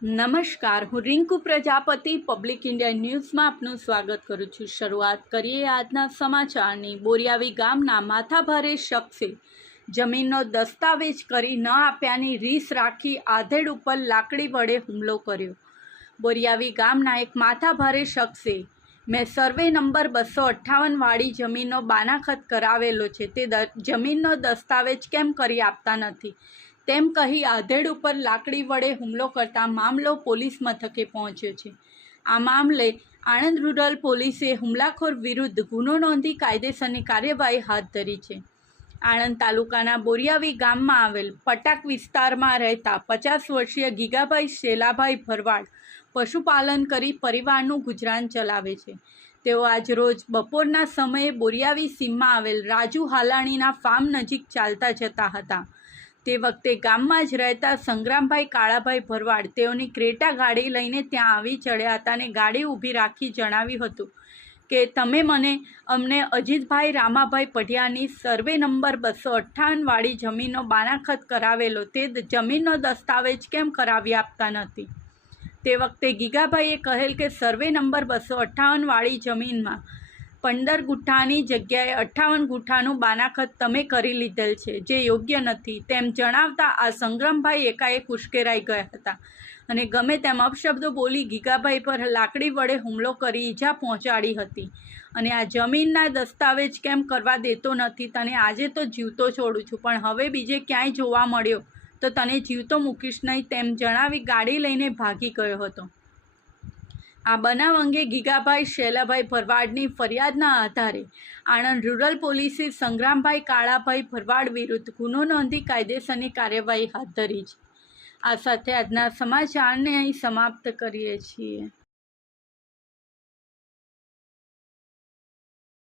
નમસ્કાર, હું Rinku Prajapati public India ન્યૂઝમાં આપનું સ્વાગત કરું છું। શરૂઆત કરીએ આજના સમાચારની। બોરિયાવી ગામના માથાભારે શખ્સે જમીનનો દસ્તાવેજ કરી ન આપ્યાની રીસ રાખી આધેડ ઉપર લાકડી વડે હુમલો કર્યો। બોરિયાવી ગામના એક માથાભારે શખ્સે મેં સર્વે નંબર 258 વાળી જમીનનો બાનાખત કરાવેલો છે, તે જમીનનો દસ્તાવેજ કેમ કરી આપતા નથી તેમ કહી આધેડ ઉપર લાકડી વડે હુમલો કરતા મામલો પોલીસ મથકે પહોંચ્યો છે। આ મામલે આણંદ રૂરલ પોલીસે હુમલાખોર વિરુદ્ધ ગુનો નોંધી કાયદેસરની કાર્યવાહી હાથ ધરી છે। આણંદ તાલુકાના બોરિયાવી ગામમાં આવેલ પટાક વિસ્તારમાં રહેતા 50 વર્ષીય ગીગાભાઈ શેલાભાઈ ભરવાડ પશુપાલન કરી પરિવારનું ગુજરાન ચલાવે છે। તેઓ આજ રોજ બપોરના સમયે બોરિયાવી સીમમાં આવેલ રાજુ હાલાણીના ફાર્મ નજીક ચાલતા જતા હતા। તે વખતે ગામમાં જ રહેતા સંગ્રામભાઈ કાળાભાઈ ભરવાડ તેઓની ક્રેટા ગાડી લઈને ત્યાં આવી ચડ્યા હતા અને ગાડી ઊભી રાખી જણાવ્યું હતું કે તમે અમને અજીતભાઈ રામાભાઈ પઢિયાની સર્વે નંબર 258 વાળી જમીનનો બાનાખત કરાવેલો, તે જમીનનો દસ્તાવેજ કેમ કરાવી આપતા નથી। તે વખતે ગીગાભાઈએ કહેલ કે સર્વે નંબર 258 વાળી જમીનમાં 15 ગુઠ્ઠાની જગ્યાએ 58 ગુઠ્ઠાનું બાનાખત તમે કરી લીધેલ છે, જે યોગ્ય નથી તેમ જણાવતા આ સંગ્રામભાઈ એકાએક ઉશ્કેરાઈ ગયા હતા અને ગમે તેમ અપશબ્દો બોલી ગીગાભાઈ પર લાકડી વડે હુમલો કરી ઈજા પહોંચાડી હતી અને આ જમીનના દસ્તાવેજ કેમ કરવા દેતો નથી, તને આજે તો જીવતો છોડું છું, પણ હવે બીજે ક્યાંય જોવા મળ્યો તો તને જીવતો મૂકીશ નહીં તેમ જણાવી ગાડી લઈને ભાગી ગયો હતો। આ બનાવ અંગે ગીગાભાઈ શેલાભાઈ ભરવાડની ફરિયાદના આધારે આણંદ રૂરલ પોલીસે સંગ્રામભાઈ કાળાભાઈ ભરવાડ વિરુદ્ધ ગુનો નોંધી કાયદેસરની કાર્યવાહી હાથ ધરી છે। આ સાથે આજના સમાચારને અહીં સમાપ્ત કરીએ છીએ।